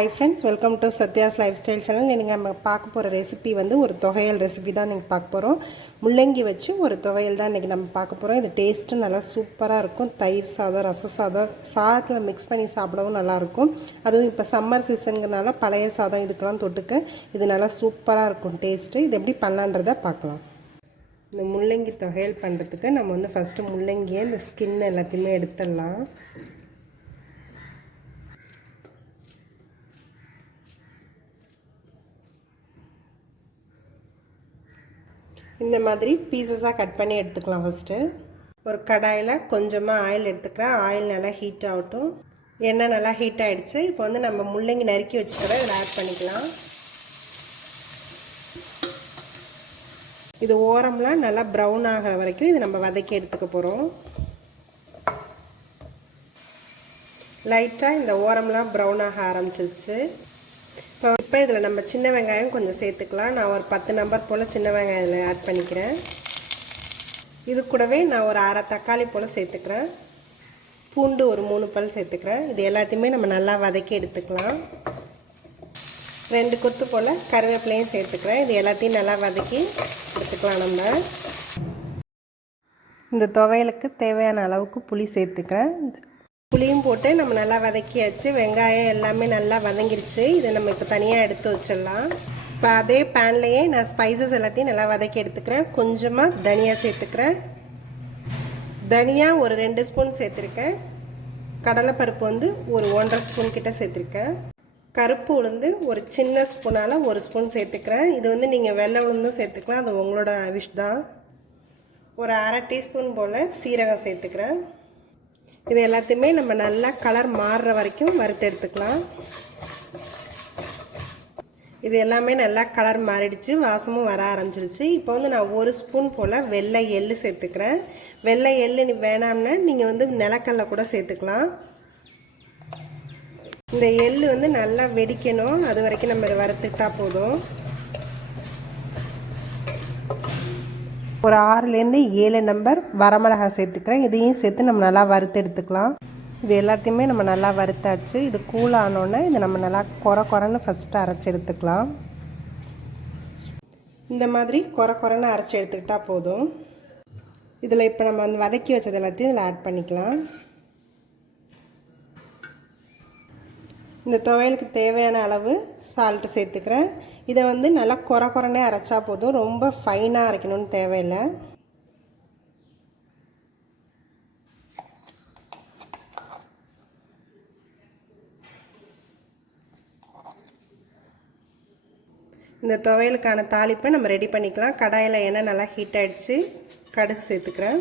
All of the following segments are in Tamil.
Hi friends welcome to Sathya's lifestyle channel நீங்கள் நம்ம பார்க்க போகிற ரெசிபி வந்து ஒரு தொகையல் ரெசிபி தான் நீங்கள் பார்க்க போகிறோம் முள்ளங்கி வச்சு ஒரு துவையல் தான் இன்றைக்கி நம்ம பார்க்க போகிறோம் இது டேஸ்ட்டும் நல்லா சூப்பராக இருக்கும். தயிர் சாதம் ரச சாதம் சாதத்தில் மிக்ஸ் பண்ணி சாப்பிடவும் நல்லாயிருக்கும் அதுவும் இப்போ சம்மர் சீசனுங்கிறனால பழைய சாதம் இதுக்கெல்லாம் தொட்டுக்க இது நல்லா சூப்பராக இருக்கும் டேஸ்ட்டு இது எப்படி பண்ணலான்றதை பார்க்கலாம். இந்த முள்ளங்கி தொகையல் பண்ணுறதுக்கு நம்ம வந்து ஃபஸ்ட்டு முள்ளங்கியை இந்த ஸ்கின் எல்லாத்தையுமே எடுத்துடலாம். இந்த மாதிரி பீசஸாக கட் பண்ணி எடுத்துக்கலாம் ஃபஸ்ட்டு ஒரு கடாயில் கொஞ்சமாக ஆயில் எடுத்துக்கிறேன். ஆயில் நல்லா ஹீட் ஆகட்டும். எண்ணெய் நல்லா ஹீட் ஆகிடுச்சு இப்போ வந்து நம்ம முள்ளங்கி நறுக்கி வச்சுக்கிறத இதில் ஆட் பண்ணிக்கலாம். இது ஓரம்லாம் நல்லா ப்ரௌன் ஆகிற வரைக்கும் இது நம்ம வதக்கி எடுத்துக்க போகிறோம் லைட்டாக இந்த ஓரம்லாம் ப்ரௌன் ஆக ஆரம்பிச்சிருச்சு. இப்போ இதில் நம்ம சின்ன வெங்காயம் கொஞ்சம் சேர்த்துக்கலாம். நான் ஒரு பத்து நம்பர் போல் சின்ன வெங்காயம் இதில் ஆட் பண்ணிக்கிறேன். இது கூடவே நான் ஒரு அரை தக்காளி போல் சேர்த்துக்கிறேன். பூண்டு ஒரு மூணு பல் சேர்த்துக்கிறேன். இது எல்லாத்தையுமே நம்ம நல்லா வதக்கி எடுத்துக்கலாம். ரெண்டு கொத்து போல் கருவேப்பிலையும் சேர்த்துக்கிறேன். இது எல்லாத்தையும் நல்லா வதக்கி எடுத்துக்கலாம் நம்ம. இந்த துவையலுக்கு தேவையான அளவுக்கு புளி சேர்த்துக்கிறேன். புளியும் போட்டு நம்ம நல்லா வதக்கியாச்சு. வெங்காயம் எல்லாமே நல்லா வதங்கிருச்சு. இதை நம்ம இப்போ தனியாக எடுத்து வச்சிடலாம். இப்போ அதே பேன்லேயே நான் ஸ்பைசஸ் எல்லாத்தையும் நல்லா வதக்கி எடுத்துக்கிறேன். கொஞ்சமாக தனியாக சேர்த்துக்கிறேன். தனியாக ஒரு ரெண்டு ஸ்பூன் சேர்த்துருக்கேன். கடலைப்பருப்பு வந்து ஒரு ஒன்றரை ஸ்பூன் கிட்ட சேர்த்துருக்கேன். கருப்பு உளுந்து ஒரு சின்ன ஸ்பூனால் ஒரு ஸ்பூன் சேர்த்துக்கிறேன். இது வந்து நீங்கள் வெள்ளை உளுந்தும் சேர்த்துக்கலாம். அது உங்களோட விஷ் தான். ஒரு அரை டீஸ்பூன் போல் சீரகம் சேர்த்துக்கிறேன். இது எல்லாத்தையுமே நம்ம நல்லா கலர் மாறுற வரைக்கும் வறுத்து எடுத்துக்கலாம். இது எல்லாமே நல்லா கலர் மாறிடுச்சு வாசமும் வர ஆரம்பிச்சிருச்சு. இப்போ வந்து நான் ஒரு ஸ்பூன் போல் வெள்ளை எள்ளு சேர்த்துக்கிறேன். வெள்ளை எள்ளு வேணாம்னா நீங்கள் வந்து நிலக்கல்ல கூட சேர்த்துக்கலாம். இந்த எள்ளு வந்து நல்லா வெடிக்கணும். அது வரைக்கும் நம்ம இதை வறுத்துக்கிட்டா போதும். ஒரு ஆறுலேருந்து ஏழு நம்பர் வரமிளகாய் சேர்த்துக்கிறேன். இதையும் சேர்த்து நம்ம நல்லா வறுத்து எடுத்துக்கலாம். இது எல்லாத்தையுமே நம்ம நல்லா வறுத்தாச்சு. இது கூல் ஆனோடனே இது நம்ம நல்லா குறை குறைன்னு ஃபஸ்ட்டு அரைச்சி எடுத்துக்கலாம். இந்த மாதிரி குறை குறைன்னு அரைச்சி எடுத்துக்கிட்டால் போதும். இதில் இப்போ நம்ம வந்து வதக்கி வச்சது எல்லாத்தையும் இதில் ஆட் பண்ணிக்கலாம். இந்த துவையலுக்கு தேவையான அளவு சால்ட்டு சேர்த்துக்கிறேன். இதை வந்து நல்லா குறை குறைனே அரைச்சா போதும். ரொம்ப ஃபைனாக அரைக்கணும்னு தேவையில்லை. இந்த துவையலுக்கான தாளிப்பை நம்ம ரெடி பண்ணிக்கலாம். கடாயில் எண்ணெய் நல்லா ஹீட் ஆகிடுச்சு கடுகு சேர்த்துக்கிறேன்.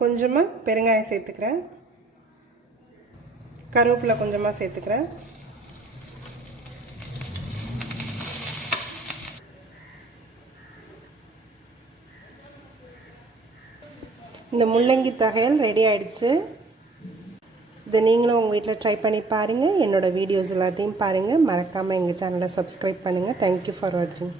கொஞ்சமாக பெருங்காயம் சேர்த்துக்கிறேன். கருவேப்பிலை கொஞ்சமாக சேர்த்துக்கிறேன். இந்த முள்ளங்கி தகையல் ரெடி ஆயிடுச்சு. இதை நீங்களும் உங்கள் வீட்டில் ட்ரை பண்ணி பாருங்கள் என்னோடய வீடியோஸ் எல்லாத்தையும் பாருங்கள் மறக்காமல் எங்கள் சேனலை சப்ஸ்கிரைப் பண்ணுங்கள் தேங்க்யூ ஃபார் வாட்சிங்